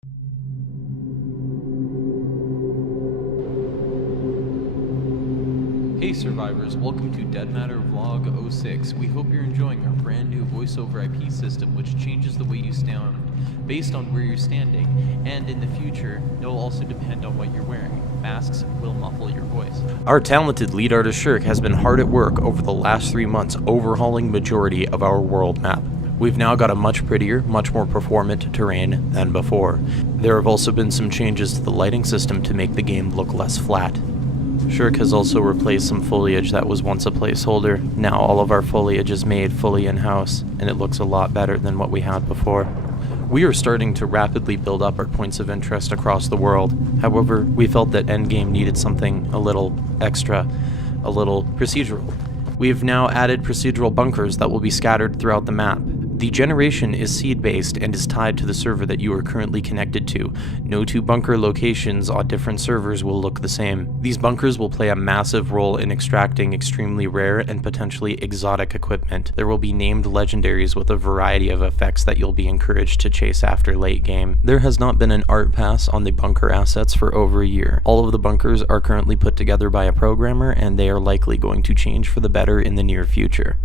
Hey survivors, welcome to Dead Matter Vlog 06. We hope you're enjoying our brand new voice over IP system which changes the way you sound based on where you're standing, and in the future it will also depend on what you're wearing. Masks will muffle your voice. Our talented lead artist Shirk has been hard at work over the last 3 months overhauling majority of our world map. We've now got a much prettier, much more performant terrain than before. There have also been some changes to the lighting system to make the game look less flat. Shirk has also replaced some foliage that was once a placeholder. Now all of our foliage is made fully in-house, and it looks a lot better than what we had before. We are starting to rapidly build up our points of interest across the world. However, we felt that Endgame needed something a little extra, a little procedural. We have now added procedural bunkers that will be scattered throughout the map. The generation is seed-based and is tied to the server that you are currently connected to. No two bunker locations on different servers will look the same. These bunkers will play a massive role in extracting extremely rare and potentially exotic equipment. There will be named legendaries with a variety of effects that you'll be encouraged to chase after late game. There has not been an art pass on the bunker assets for over a year. All of the bunkers are currently put together by a programmer, and they are likely going to change for the better in the near future.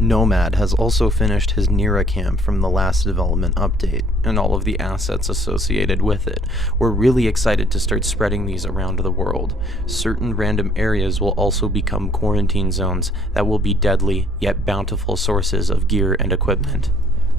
Nomad has also finished his Neue camp from the last development update, and all of the assets associated with it. We're really excited to start spreading these around the world. Certain random areas will also become quarantine zones that will be deadly, yet bountiful sources of gear and equipment.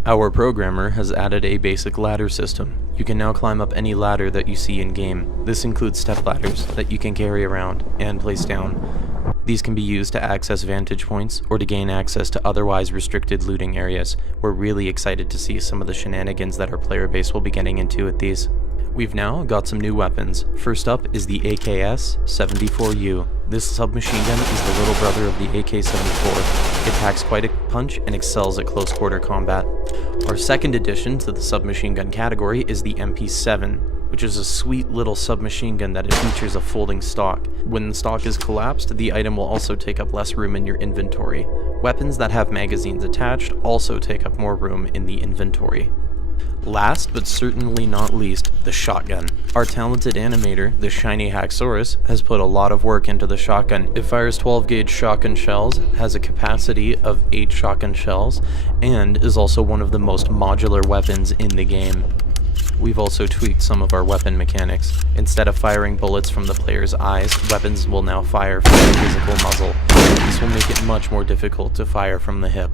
Our programmer has added a basic ladder system. You can now climb up any ladder that you see in-game. This includes step ladders that you can carry around and place down. These can be used to access vantage points or to gain access to otherwise restricted looting areas. We're really excited to see some of the shenanigans that our player base will be getting into with these. We've now got some new weapons. First up is the AKS-74U. This submachine gun is the little brother of the AK-74. It packs quite a punch and excels at close quarter combat. Our second addition to the submachine gun category is the MP7, which is a sweet little submachine gun that features a folding stock. When the stock is collapsed, the item will also take up less room in your inventory. Weapons that have magazines attached also take up more room in the inventory. Last but certainly not least, the shotgun. Our talented animator, the shiny Haxorus, has put a lot of work into the shotgun. It fires 12 gauge shotgun shells, has a capacity of 8 shotgun shells, and is also one of the most modular weapons in the game. We've also tweaked some of our weapon mechanics. Instead of firing bullets from the player's eyes, weapons will now fire from the physical muzzle. This will make it much more difficult to fire from the hip.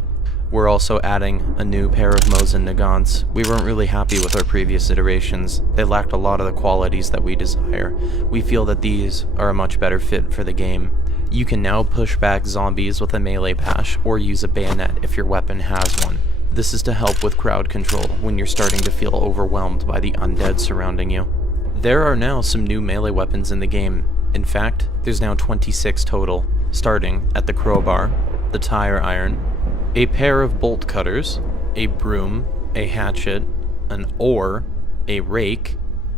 We're also adding a new pair of Mosin Nagants. We weren't really happy with our previous iterations. They lacked a lot of the qualities that we desire. We feel that these are a much better fit for the game. You can now push back zombies with a melee bash or use a bayonet if your weapon has one. This is to help with crowd control when you're starting to feel overwhelmed by the undead surrounding you. There are now some new melee weapons in the game. In fact, there's now 26 total, starting at the crowbar, the tire iron, a pair of bolt cutters, a broom, a hatchet, an oar, a rake,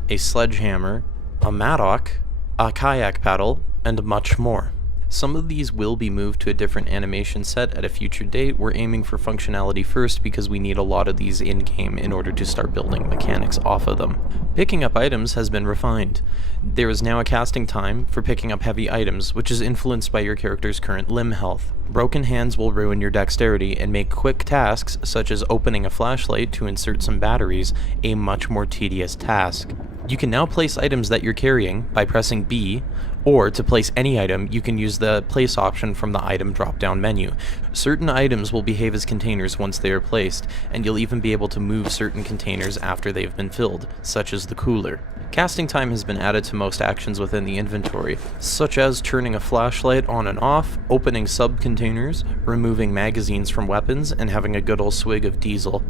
a sledgehammer, a mattock, a kayak paddle, and much more. Some of these will be moved to a different animation set at a future date. We're aiming for functionality first because we need a lot of these in-game in order to start building mechanics off of them. Picking up items has been refined. There is now a casting time for picking up heavy items, which is influenced by your character's current limb health. Broken hands will ruin your dexterity and make quick tasks, such as opening a flashlight to insert some batteries, a much more tedious task. You can now place items that you're carrying by pressing B, or to place any item, you can use the place option from the item drop-down menu. Certain items will behave as containers once they are placed, and you'll even be able to move certain containers after they've been filled, such as the cooler. Casting time has been added to most actions within the inventory, such as turning a flashlight on and off, opening sub-containers, removing magazines from weapons, and having a good old swig of diesel.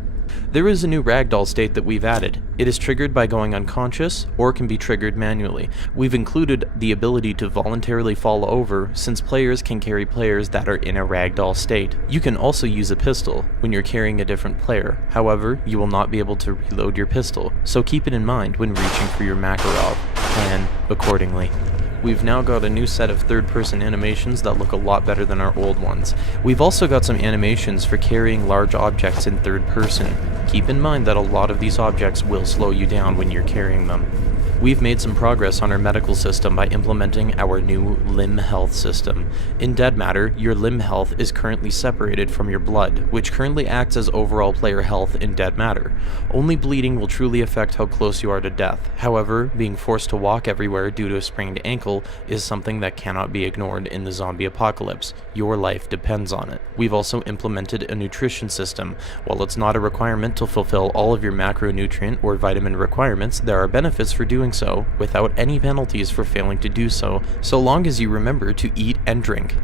There is a new ragdoll state that we've added. It is triggered by going unconscious, or can be triggered manually. We've included the ability to voluntarily fall over, since players can carry players that are in a ragdoll state. You can also use a pistol when you're carrying a different player. However, you will not be able to reload your pistol, so keep it in mind when reaching for your Makarov. Plan accordingly. We've now got a new set of third-person animations that look a lot better than our old ones. We've also got some animations for carrying large objects in third person. Keep in mind that a lot of these objects will slow you down when you're carrying them. We've made some progress on our medical system by implementing our new limb health system. In Dead Matter, your limb health is currently separated from your blood, which currently acts as overall player health in Dead Matter. Only bleeding will truly affect how close you are to death. However, being forced to walk everywhere due to a sprained ankle is something that cannot be ignored in the zombie apocalypse. Your life depends on it. We've also implemented a nutrition system. While it's not a requirement to fulfill all of your macronutrient or vitamin requirements, there are benefits for doing so without any penalties for failing to do so long as you remember to eat and drink.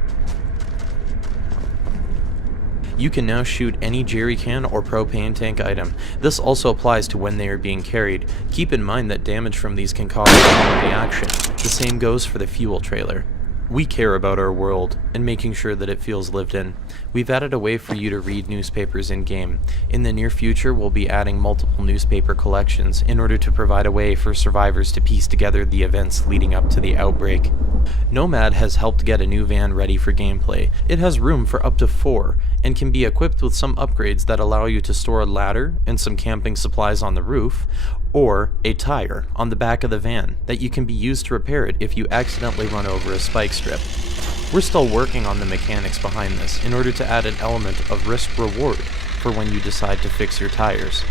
You can now shoot any jerry can or propane tank item. This also applies to when they are being carried. Keep in mind that damage from these can cause a chain reaction. The same goes for the fuel trailer. We care about our world and making sure that it feels lived in. We've added a way for you to read newspapers in-game. In the near future, we'll be adding multiple newspaper collections in order to provide a way for survivors to piece together the events leading up to the outbreak. Nomad has helped get a new van ready for gameplay. It has room for up to 4 and can be equipped with some upgrades that allow you to store a ladder and some camping supplies on the roof, or a tire on the back of the van that you can be used to repair it if you accidentally run over a spike strip. We're still working on the mechanics behind this in order to add an element of risk-reward for when you decide to fix your tires.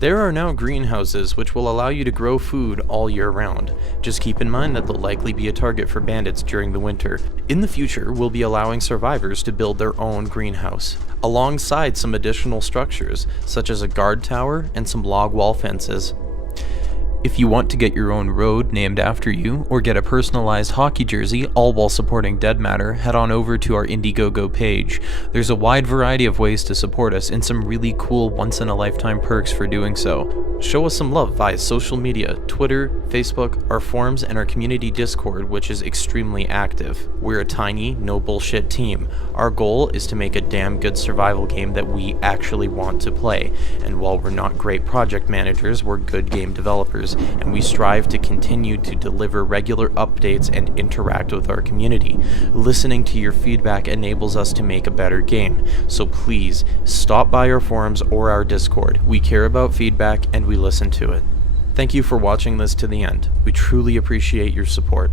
There are now greenhouses which will allow you to grow food all year round. Just keep in mind that they'll likely be a target for bandits during the winter. In the future, we'll be allowing survivors to build their own greenhouse, alongside some additional structures, such as a guard tower and some log wall fences. If you want to get your own road named after you, or get a personalized hockey jersey, all while supporting Dead Matter, head on over to our Indiegogo page. There's a wide variety of ways to support us and some really cool once-in-a-lifetime perks for doing so. Show us some love via social media, Twitter, Facebook, our forums, and our community Discord, which is extremely active. We're a tiny, no bullshit team. Our goal is to make a damn good survival game that we actually want to play. And while we're not great project managers, we're good game developers, and we strive to continue to deliver regular updates and interact with our community. Listening to your feedback enables us to make a better game, so please stop by our forums or our Discord. We care about feedback and we listen to it. Thank you for watching this to the end. We truly appreciate your support.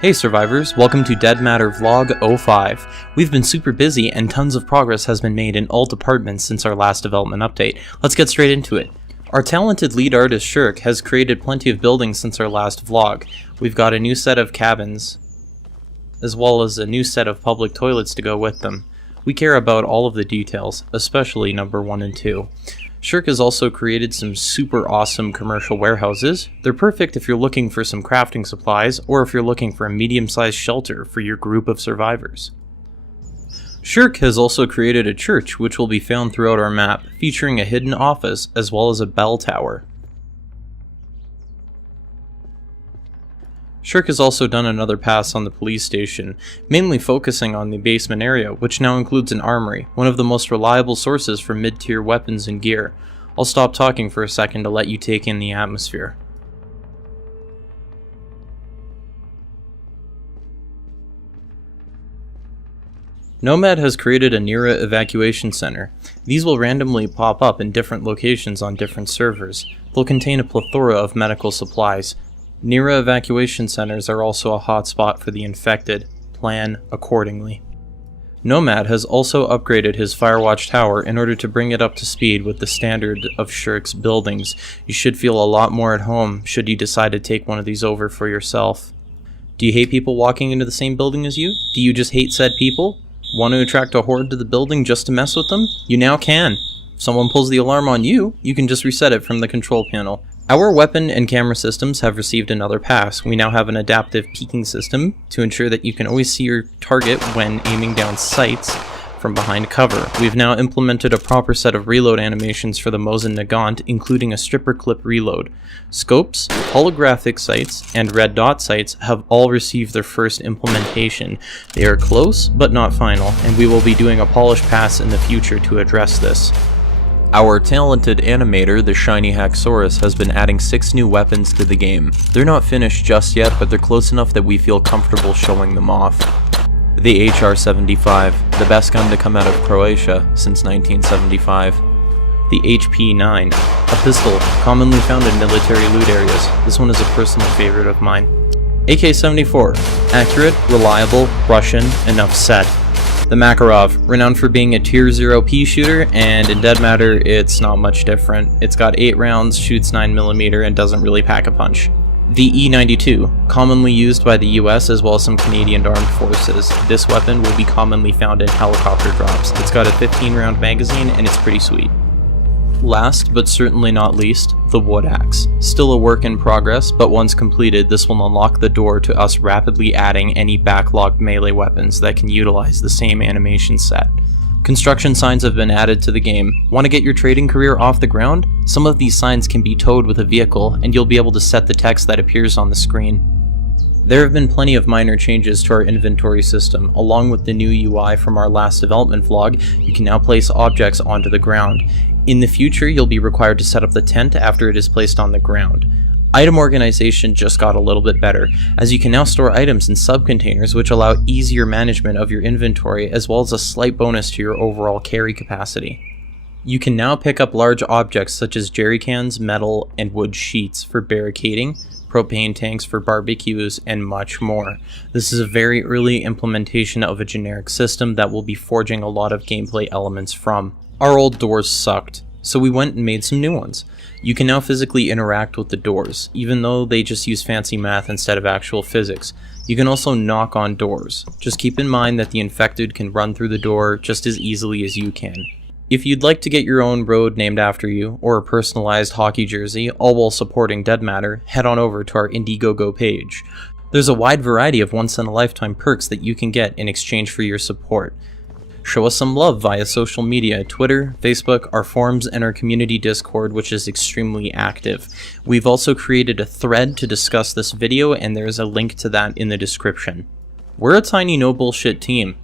Hey survivors, welcome to Dead Matter Vlog 05. We've been super busy and tons of progress has been made in all departments since our last development update. Let's get straight into it. Our talented lead artist Shirk has created plenty of buildings since our last vlog. We've got a new set of cabins, as well as a new set of public toilets to go with them. We care about all of the details, especially number 1 and 2. Shirk has also created some super awesome commercial warehouses. They're perfect if you're looking for some crafting supplies, or if you're looking for a medium-sized shelter for your group of survivors. Shirk has also created a church which will be found throughout our map, featuring a hidden office as well as a bell tower. Shirk has also done another pass on the police station, mainly focusing on the basement area, which now includes an armory, one of the most reliable sources for mid-tier weapons and gear. I'll stop talking for a second to let you take in the atmosphere. Nomad has created a Neue evacuation center. These will randomly pop up in different locations on different servers. They'll contain a plethora of medical supplies. Neue evacuation centers are also a hotspot for the infected. Plan accordingly. Nomad has also upgraded his Firewatch tower in order to bring it up to speed with the standard of Shirk's buildings. You should feel a lot more at home should you decide to take one of these over for yourself. Do you hate people walking into the same building as you? Do you just hate said people? Want to attract a horde to the building just to mess with them? You now can. If someone pulls the alarm on you, you can just reset it from the control panel. Our weapon and camera systems have received another pass. We now have an adaptive peeking system to ensure that you can always see your target when aiming down sights from behind cover. We've now implemented a proper set of reload animations for the Mosin Nagant, including a stripper clip reload. Scopes, holographic sights, and red dot sights have all received their first implementation. They are close, but not final, and we will be doing a polish pass in the future to address this. Our talented animator, the Shiny Haxorus, has been adding 6 new weapons to the game. They're not finished just yet, but they're close enough that we feel comfortable showing them off. The HR-75, the best gun to come out of Croatia since 1975. The HP-9, a pistol commonly found in military loot areas. This one is a personal favorite of mine. AK-74, accurate, reliable, Russian, enough said. The Makarov, renowned for being a tier 0 pea shooter, and in Dead Matter, it's not much different. It's got 8 rounds, shoots 9mm, and doesn't really pack a punch. The E92, commonly used by the US as well as some Canadian armed forces. This weapon will be commonly found in helicopter drops. It's got a 15-round magazine, and it's pretty sweet. Last, but certainly not least, the Wood Axe. Still a work in progress, but once completed, this will unlock the door to us rapidly adding any backlogged melee weapons that can utilize the same animation set. Construction signs have been added to the game. Want to get your trading career off the ground? Some of these signs can be towed with a vehicle, and you'll be able to set the text that appears on the screen. There have been plenty of minor changes to our inventory system. Along with the new UI from our last development vlog, you can now place objects onto the ground. In the future, you'll be required to set up the tent after it is placed on the ground. Item organization just got a little bit better, as you can now store items in subcontainers, which allow easier management of your inventory as well as a slight bonus to your overall carry capacity. You can now pick up large objects such as jerry cans, metal, and wood sheets for barricading, propane tanks for barbecues, and much more. This is a very early implementation of a generic system that we'll be forging a lot of gameplay elements from. Our old doors sucked, so we went and made some new ones. You can now physically interact with the doors, even though they just use fancy math instead of actual physics. You can also knock on doors. Just keep in mind that the infected can run through the door just as easily as you can. If you'd like to get your own road named after you, or a personalized hockey jersey, all while supporting Dead Matter, head on over to our Indiegogo page. There's a wide variety of once-in-a-lifetime perks that you can get in exchange for your support. Show us some love via social media, Twitter, Facebook, our forums, and our community Discord, which is extremely active. We've also created a thread to discuss this video, and there's a link to that in the description. We're a tiny no bullshit team.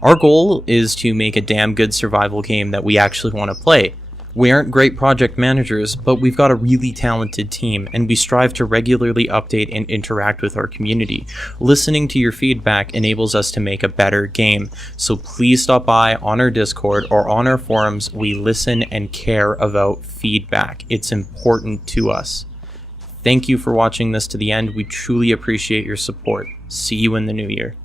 Our goal is to make a damn good survival game that we actually want to play. We aren't great project managers, but we've got a really talented team, and we strive to regularly update and interact with our community. Listening to your feedback enables us to make a better game, so please stop by on our Discord or on our forums. We listen and care about feedback. It's important to us. Thank you for watching this to the end. We truly appreciate your support. See you in the new year.